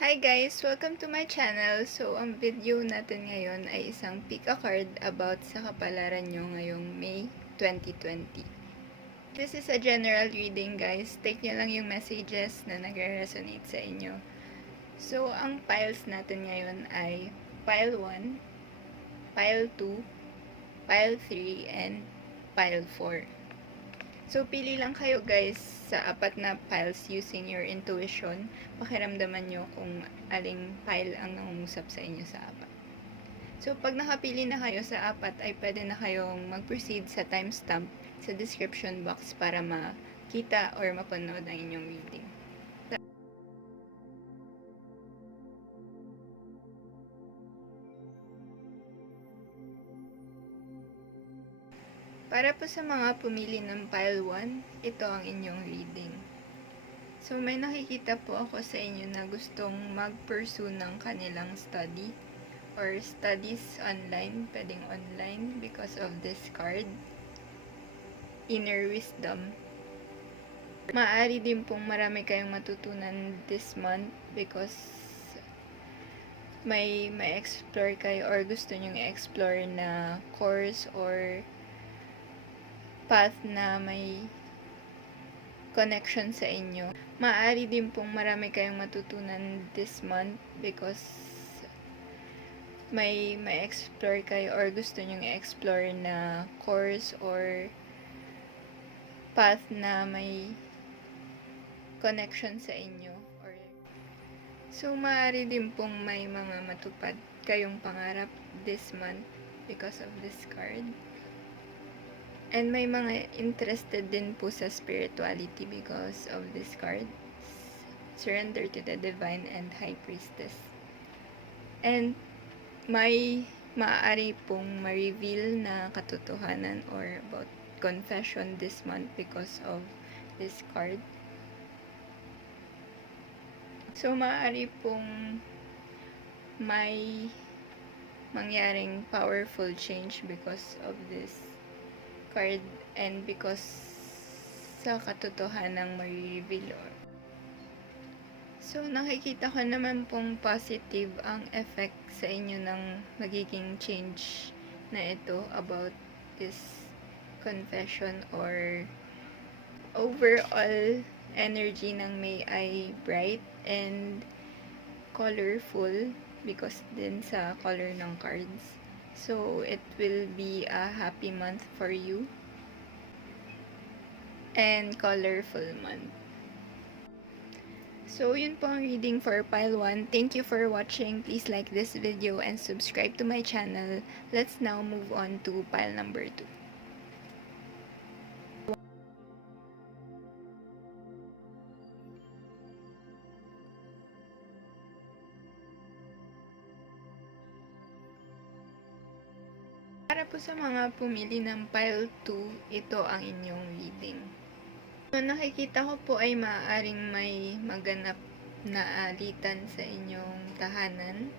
Hi guys! Welcome to my channel. So, ang video natin ngayon ay isang pickacard about sa Kapalaran nyo ngayong May 2020. This is a general reading guys. Take nyo lang yung messages na nagre-resonate sa inyo. So, ang piles natin ngayon ay pile 1, pile 2, pile 3, and pile 4. So, pili lang kayo guys sa apat na piles using your intuition. Pakiramdaman nyo kung aling pile ang nangungusap sa inyo sa apat. So, pag nakapili na kayo sa apat, ay pwede na kayong mag-proceed sa timestamp sa description box para makita or mapanood ang inyong reading. Para po sa mga pumili ng pile 1, ito ang inyong reading. So, may nakikita po ako sa inyo na gustong mag-pursue ng kanilang study or studies online, pwedeng online because of this card, inner wisdom. Maaari din pong marami kayong matutunan this month because may explore kayo or gusto nyong i-explore na course or path na may connection sa inyo. Maaari din pong marami kayong matutunan this month because may explore kayo or gusto nyong i-explore na course or path na may connection sa inyo. So, maaari din pong may mga matupad kayong pangarap this month because of this card. And may mga interested din po sa spirituality because of this card. Surrender to the Divine and High Priestess. And may maaari pong ma-reveal na katotohanan or about confession this month because of this card. So, maaari pong may mangyaring powerful change because of this card and because sa katotohanang ma-reveal. So, nakikita ko naman pong positive ang effect sa inyo ng magiging change na ito about this confession or overall energy ng May ay bright and colorful because din sa color ng cards. So, it will be a happy month for you and colorful month. So, yun po ang reading for pile 1. Thank you for watching. Please like this video and subscribe to my channel. Let's now move on to pile number 2. Para po sa mga pumili ng pile 2, ito ang inyong reading. So, nakikita ko po ay maaaring may maganap na alitan sa inyong tahanan.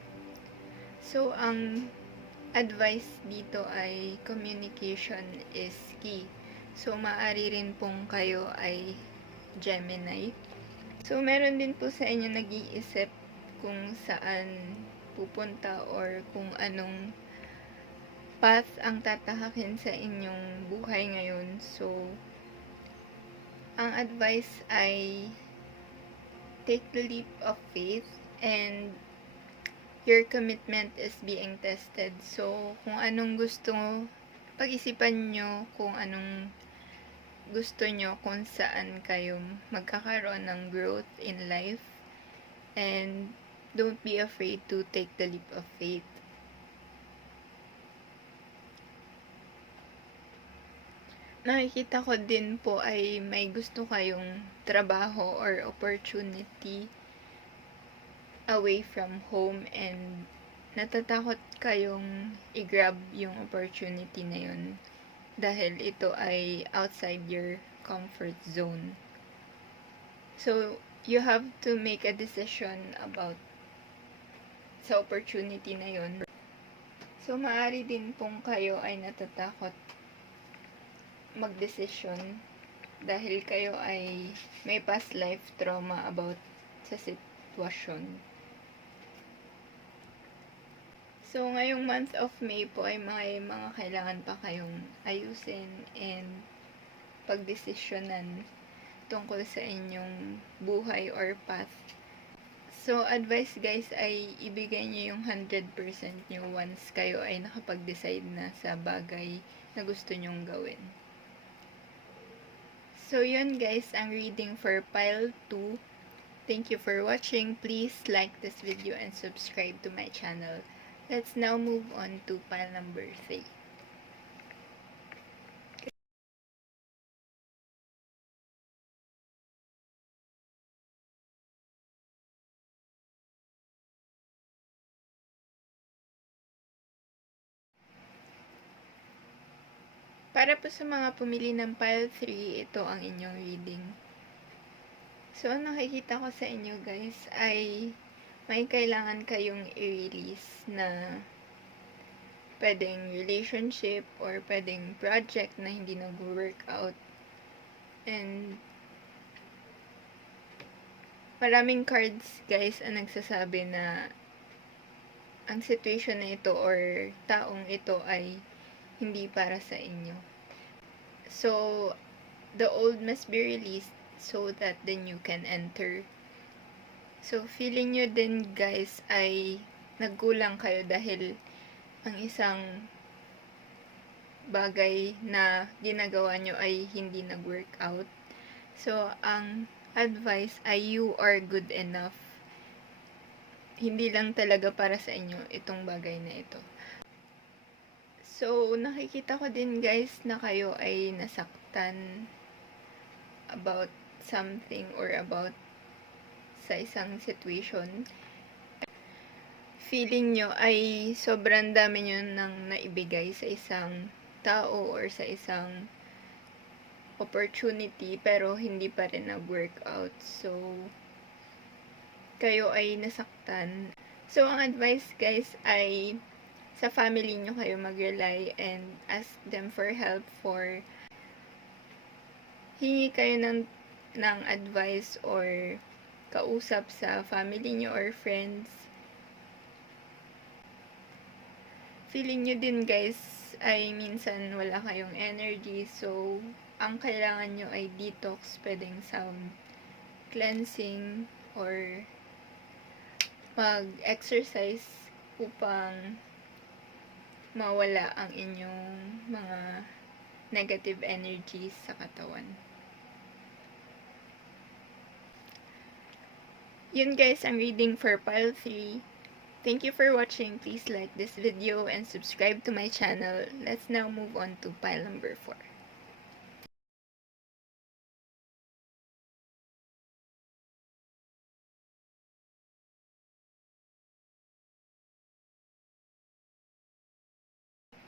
So, ang advice dito ay communication is key. So, maaari rin pong kayo ay Gemini. So, meron din po sa inyo nag-iisip kung saan pupunta or kung anong path ang tatahakin sa inyong buhay ngayon. So, ang advice ay take the leap of faith and your commitment is being tested. So, kung anong gusto, pag-isipan nyo kung anong gusto nyo, kung saan kayo magkakaroon ng growth in life, and don't be afraid to take the leap of faith. Nakikita ko din po ay may gusto kayong trabaho or opportunity away from home and natatakot kayong i-grab yung opportunity na yun dahil ito ay outside your comfort zone. So, you have to make a decision about sa opportunity na yun. So, maaari din pong kayo ay natatakot magdesisyon dahil kayo ay may past life trauma about sa sitwasyon. So, ngayong month of May po ay mga kailangan pa kayong ayusin and pagdesisyonan tungkol sa inyong buhay or path. So, advice guys ay ibigay niyo yung 100% niyo once kayo ay nakapag-decide na sa bagay na gusto nyong gawin. So, yun guys, ang reading for pile 2. Thank you for watching. Please like this video and subscribe to my channel. Let's now move on to pile number 3. Para po sa mga pumili ng pile 3, ito ang inyong reading. So, ang nakikita ko sa inyo guys ay may kailangan kayong i-release na pwedeng relationship or pwedeng project na hindi nag-work out. And maraming cards guys ang nagsasabi na ang situation na ito or taong ito ay hindi para sa inyo. So, the old must be released so that the new can enter. So, feeling nyo din guys ay nagkulang kayo dahil ang isang bagay na ginagawa nyo ay hindi nag-work out. So, ang advice ay you are good enough. Hindi lang talaga para sa inyo itong bagay na ito. So, nakikita ko din guys na kayo ay nasaktan about something or about sa isang situation. Feeling nyo ay sobrang dami nyo nang naibigay sa isang tao or sa isang opportunity pero hindi pa rin nag-work out. So, kayo ay nasaktan. So, ang advice guys ay sa family nyo kayo mag-rely and ask them for help for hingi kayo ng advice or kausap sa family nyo or friends. Feeling nyo din guys ay minsan wala kayong energy, so ang kailangan nyo ay detox, pwedeng sound cleansing or mag-exercise upang mawala ang inyong mga negative energies sa katawan. Yun guys, ang reading for pile 3. Thank you for watching. Please like this video and subscribe to my channel. Let's now move on to pile number 4.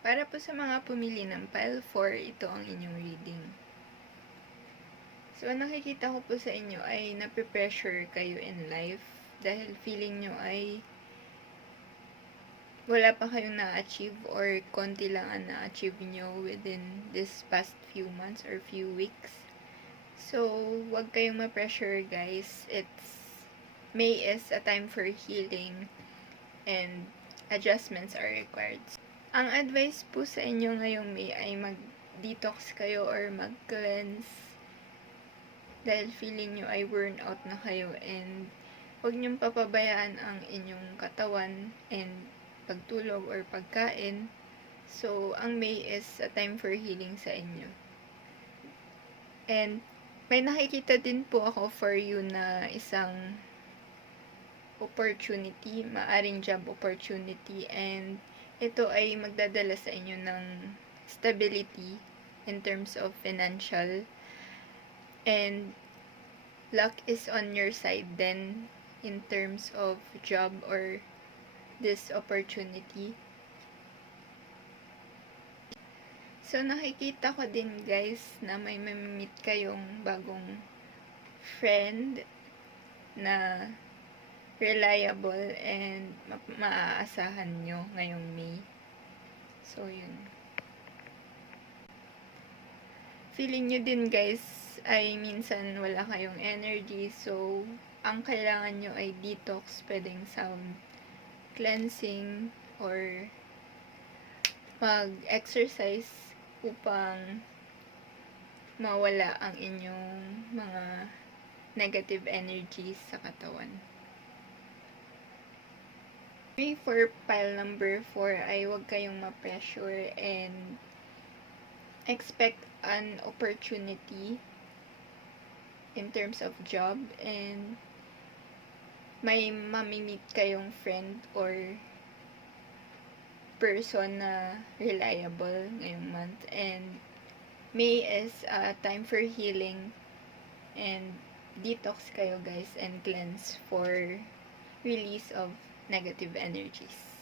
Para po sa mga pumili ng pile 4, ito ang inyong reading. So, ang nakikita ko po sa inyo ay nape-pressure kayo in life dahil feeling nyo ay wala pa kayong na-achieve or konti lang ang na-achieve nyo within this past few months or few weeks. So, wag kayong ma-pressure guys. May is a time for healing and adjustments are required. Ang advice po sa inyo ngayong May ay mag-detox kayo or mag-cleanse dahil feeling nyo ay burn out na kayo and huwag nyong papabayaan ang inyong katawan and pagtulog or pagkain. So, ang May is a time for healing sa inyo. And may nakikita din po ako for you na isang opportunity, maaring job opportunity, and ito ay magdadala sa inyo ng stability in terms of financial, and luck is on your side then in terms of job or this opportunity. So, nakikita ko din guys na may meet kayong bagong friend na reliable and maaasahan nyo ngayong May. So, yun. Feeling nyo din guys ay minsan wala kayong energy. So, ang kailangan nyo ay detox, pwedeng sound cleansing or mag-exercise upang mawala ang inyong mga negative energies sa katawan. For pile number 4 ay huwag kayong ma-pressure and expect an opportunity in terms of job, and may mamimit kayong friend or person na reliable ngayong month, and May is a time for healing and detox kayo guys and cleanse for release of negative energies.